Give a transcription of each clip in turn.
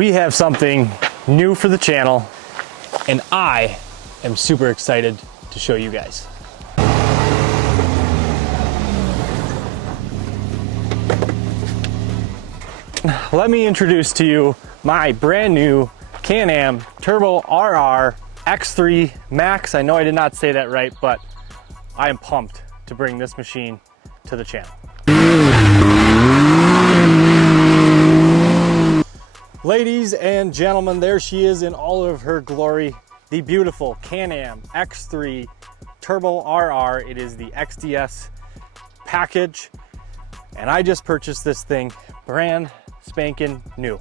we have something new for the channel, and I am super excited to show you guys. Let me introduce to you my brand new Can-Am Turbo RR X3 Max. I know I did not say that right, but I am pumped to bring this machine to the channel. Ladies and gentlemen, there she is in all of her glory, the beautiful Can-Am X3 Turbo RR. It is the XDS package, and I just purchased this thing brand spanking new.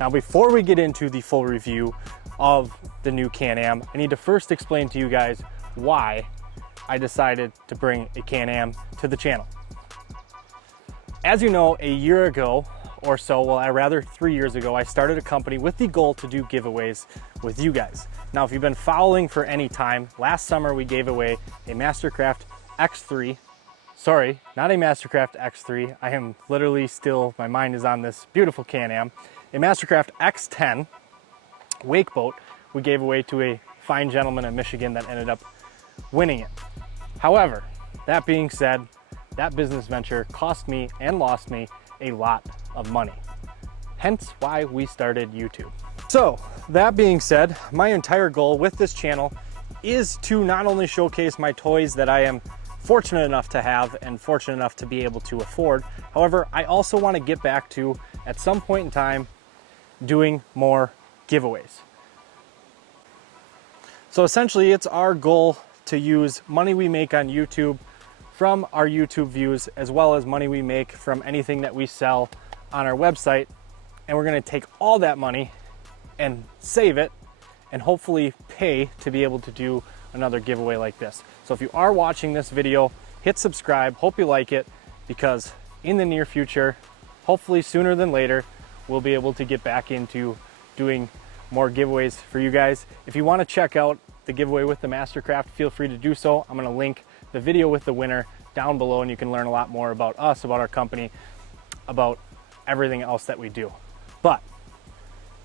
Now, before we get into the full review of the new Can-Am, I need to first explain to you guys why I decided to bring a Can-Am to the channel. As you know, a year ago or so, well, rather 3 years ago, I started a company with the goal to do giveaways with you guys. Now, if you've been following for any time, last summer we gave away a Mastercraft X3. Sorry, not a Mastercraft X3. I am literally still, my mind is on this beautiful Can-Am. A Mastercraft X10 wake boat we gave away to a fine gentleman in Michigan that ended up winning it. However, that being said, that business venture cost me and lost me a lot of money. Hence why we started YouTube. So that being said, my entire goal with this channel is to not only showcase my toys that I am fortunate enough to have and fortunate enough to be able to afford. However, I also want to get back to, at some point in time, doing more giveaways. So essentially, it's our goal to use money we make on YouTube from our YouTube views, as well as money we make from anything that we sell on our website, and we're going to take all that money and save it and hopefully pay to be able to do another giveaway like this. So if you are watching this video, hit subscribe. Hope you like it, because in the near future, hopefully sooner than later, we'll be able to get back into doing more giveaways for you guys. If you want to check out the giveaway with the Mastercraft, feel free to do so. I'm going to link the video with the winner down below, and you can learn a lot more about us, about our company, about everything else that we do. But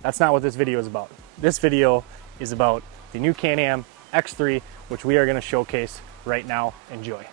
that's not what this video is about. This video is about the new Can-Am X3, which we are going to showcase right now. Enjoy.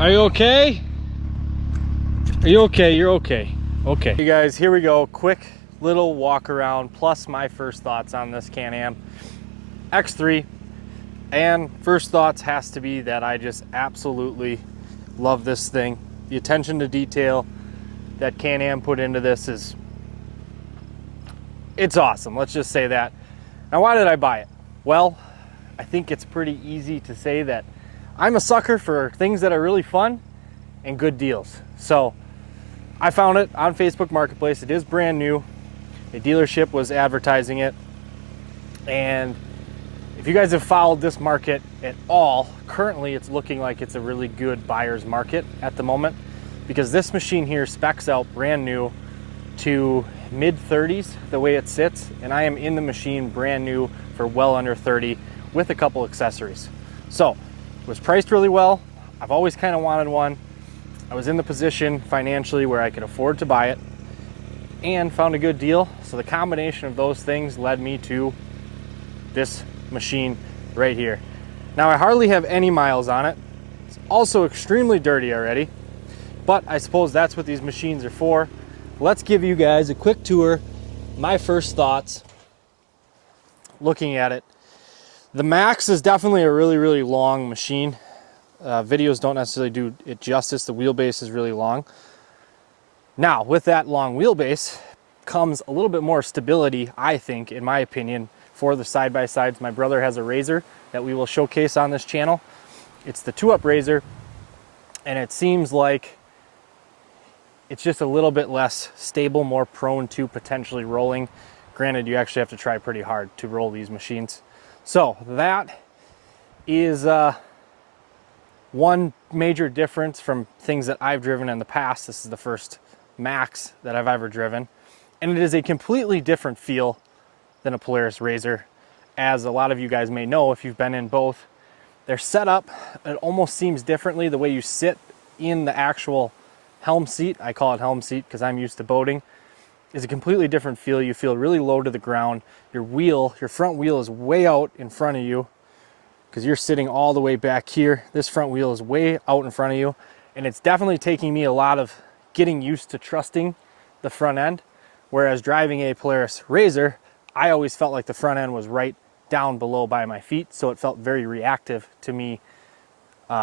Are you okay? Are you okay? You're okay. Okay. You guys, here we go. Quick little walk around plus my first thoughts on this Can-Am X3. And first thoughts has to be that I just absolutely love this thing. The attention to detail that Can-Am put into this it's awesome. Let's just say that. Now, why did I buy it? Well, I think it's pretty easy to say that I'm a sucker for things that are really fun and good deals. So I found it on Facebook Marketplace. It is brand new. A dealership was advertising it. And if you guys have followed this market at all, currently it's looking like it's a really good buyer's market at the moment, because this machine here specs out brand new to mid 30s the way it sits, and I am in the machine brand new for well under 30 with a couple accessories. So it was priced really well. I've always kind of wanted one. I was in the position financially where I could afford to buy it. and found a good deal. So the combination of those things led me to this machine right here. Now I hardly have any miles on it. It's also extremely dirty already, but I suppose that's what these machines are for. Let's give you guys a quick tour. My first thoughts looking at it. The Max is definitely a really, really long machine. Videos don't necessarily do it justice. The wheelbase is really long. Now, with that long wheelbase comes a little bit more stability, I think, in my opinion, for the side-by-sides. My brother has a RZR that we will showcase on this channel. It's the 2-Up RZR, and it seems like it's just a little bit less stable, more prone to potentially rolling. Granted, you actually have to try pretty hard to roll these machines. So that is one major difference from things that I've driven in the past. This is the first Max that I've ever driven, and it is a completely different feel than a Polaris RZR. As a lot of you guys may know if you've been in both, they're set up, it almost seems differently. The way you sit in the actual helm seat, I call it helm seat because I'm used to boating, is a completely different feel. You feel really low to the ground. Your front wheel is way out in front of you because you're sitting all the way back here. This front wheel is way out in front of you, and it's definitely taking me a lot of getting used to trusting the front end. Whereas driving a Polaris RZR, I always felt like the front end was right down below by my feet, so it felt very reactive to me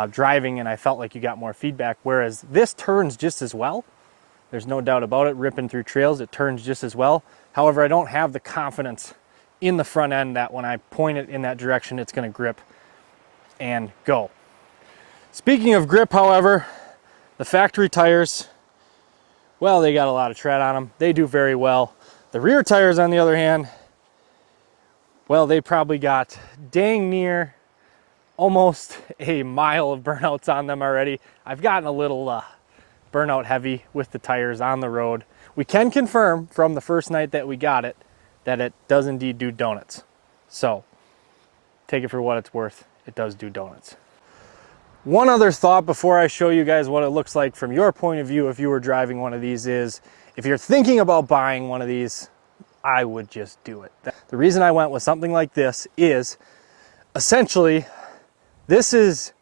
driving, and I felt like you got more feedback. Whereas this turns just as well. There's no doubt about it. Ripping through trails, it turns just as well. However, I don't have the confidence in the front end that when I point it in that direction, it's going to grip and go. Speaking of grip, however, the factory tires, well, they got a lot of tread on them. They do very well. The rear tires, on the other hand, well, they probably got dang near almost a mile of burnouts on them already. I've gotten a little burnout heavy with the tires on the road. We can confirm from the first night that we got it that it does indeed do donuts. So take it for what it's worth. It does do donuts. One other thought before I show you guys what it looks like from your point of view if you were driving one of these is, if you're thinking about buying one of these, I would just do it. The reason I went with something like this is essentially this is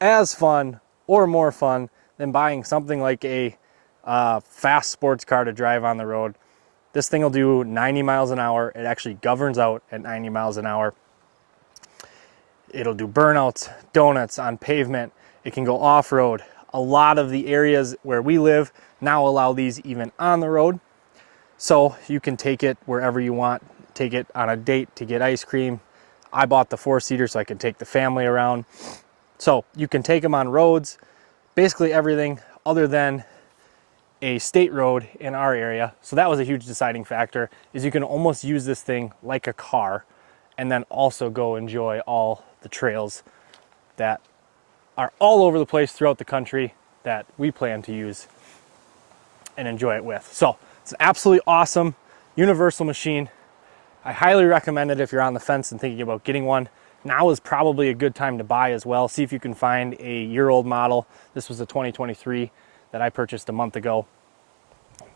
as fun or more fun than buying something like a fast sports car to drive on the road. This thing will do 90 miles an hour. It actually governs out at 90 miles an hour. It'll do burnouts, donuts on pavement. It can go off-road. A lot of the areas where we live now allow these even on the road. So you can take it wherever you want. Take it on a date to get ice cream. I bought the 4-seater so I can take the family around. So you can take them on roads, basically everything other than a state road in our area. So that was a huge deciding factor, is you can almost use this thing like a car and then also go enjoy all the trails that are all over the place throughout the country that we plan to use and enjoy it with. So it's an absolutely awesome universal machine. I highly recommend it if you're on the fence and thinking about getting one. Now is probably a good time to buy as well. See if you can find a year-old model. This was a 2023 that I purchased a month ago.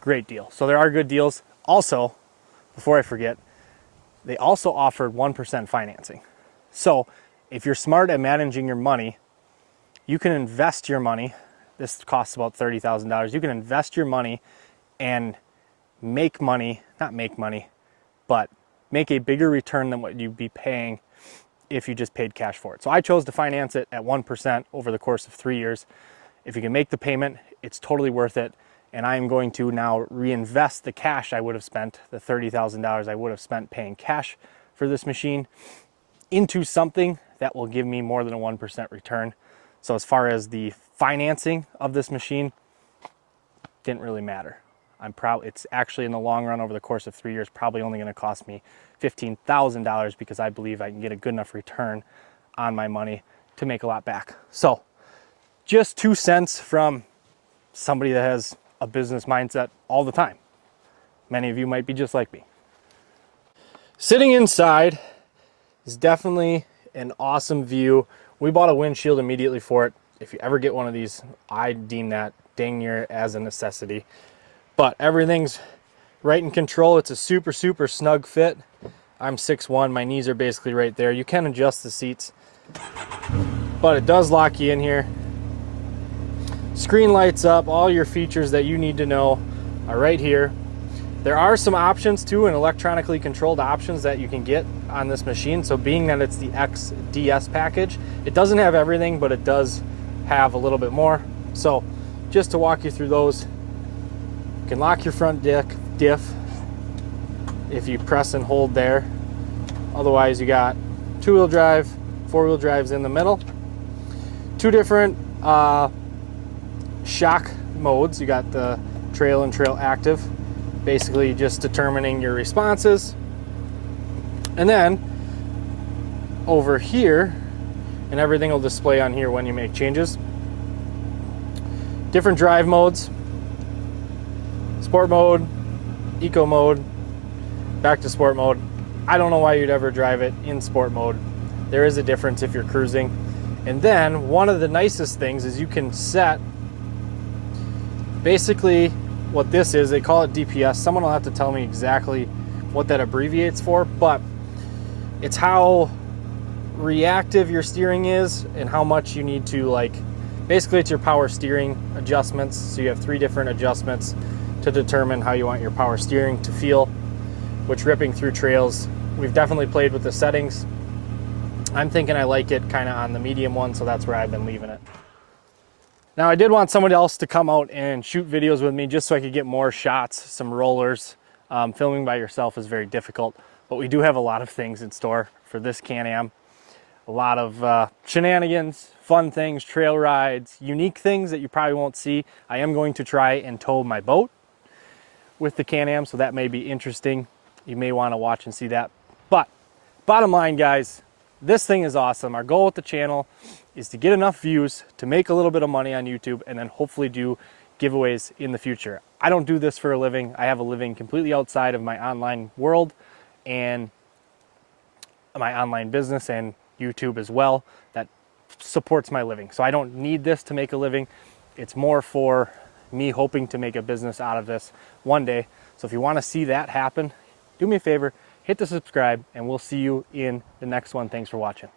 Great deal. So there are good deals. Also, before I forget, they also offered 1% financing. So if you're smart at managing your money, you can invest your money. This costs about $30,000. You can invest your money and make money, not make money, but make a bigger return than what you'd be paying if you just paid cash for it. So I chose to finance it at 1% over the course of 3 years. If you can make the payment, it's totally worth it. And I am going to now reinvest the cash I would have spent, the $30,000 I would have spent paying cash for this machine, into something that will give me more than a 1% return. So as far as the financing of this machine, didn't really matter. It's actually in the long run over the course of 3 years, probably only going to cost me $15,000 because I believe I can get a good enough return on my money to make a lot back. So just 2 cents from somebody that has a business mindset all the time. Many of you might be just like me. Sitting inside is definitely an awesome view. We bought a windshield immediately for it. If you ever get one of these, I deem that dang near as a necessity. But everything's right in control. It's a super, super snug fit. I'm 6'1", my knees are basically right there. You can adjust the seats, but it does lock you in here. Screen lights up. All your features that you need to know are right here. There are some options too, and electronically controlled options that you can get on this machine. So being that it's the XDS package, it doesn't have everything, but it does have a little bit more. So just to walk you through those, you can lock your front diff if you press and hold there. Otherwise, you got two-wheel drive, four-wheel drives in the middle. Two different shock modes. You got the trail and trail active, basically just determining your responses. And then over here, and everything will display on here when you make changes. Different drive modes: sport mode, eco mode, back to sport mode. I don't know why you'd ever drive it in sport mode. There is a difference if you're cruising. And then one of the nicest things is you can set basically what this is. They call it DPS. Someone will have to tell me exactly what that abbreviates for, but it's how reactive your steering is and how much you need to, like, basically it's your power steering adjustments. So you have 3 different adjustments to determine how you want your power steering to feel, which ripping through trails, we've definitely played with the settings. I'm thinking I like it kind of on the medium one, so that's where I've been leaving it. Now I did want someone else to come out and shoot videos with me just so I could get more shots, some rollers. Filming by yourself is very difficult, but we do have a lot of things in store for this Can-Am. A lot of shenanigans, fun things, trail rides, unique things that you probably won't see. I am going to try and tow my boat with the Can-Am, so that may be interesting. You may want to watch and see that. But bottom line, guys, this thing is awesome. Our goal with the channel is to get enough views to make a little bit of money on YouTube and then hopefully do giveaways in the future. I don't do this for a living. I have a living completely outside of my online world and my online business and YouTube as well that supports my living. So I don't need this to make a living. It's more for me hoping to make a business out of this one day. So if you want to see that happen, do me a favor, hit the subscribe, and we'll see you in the next one. Thanks for watching.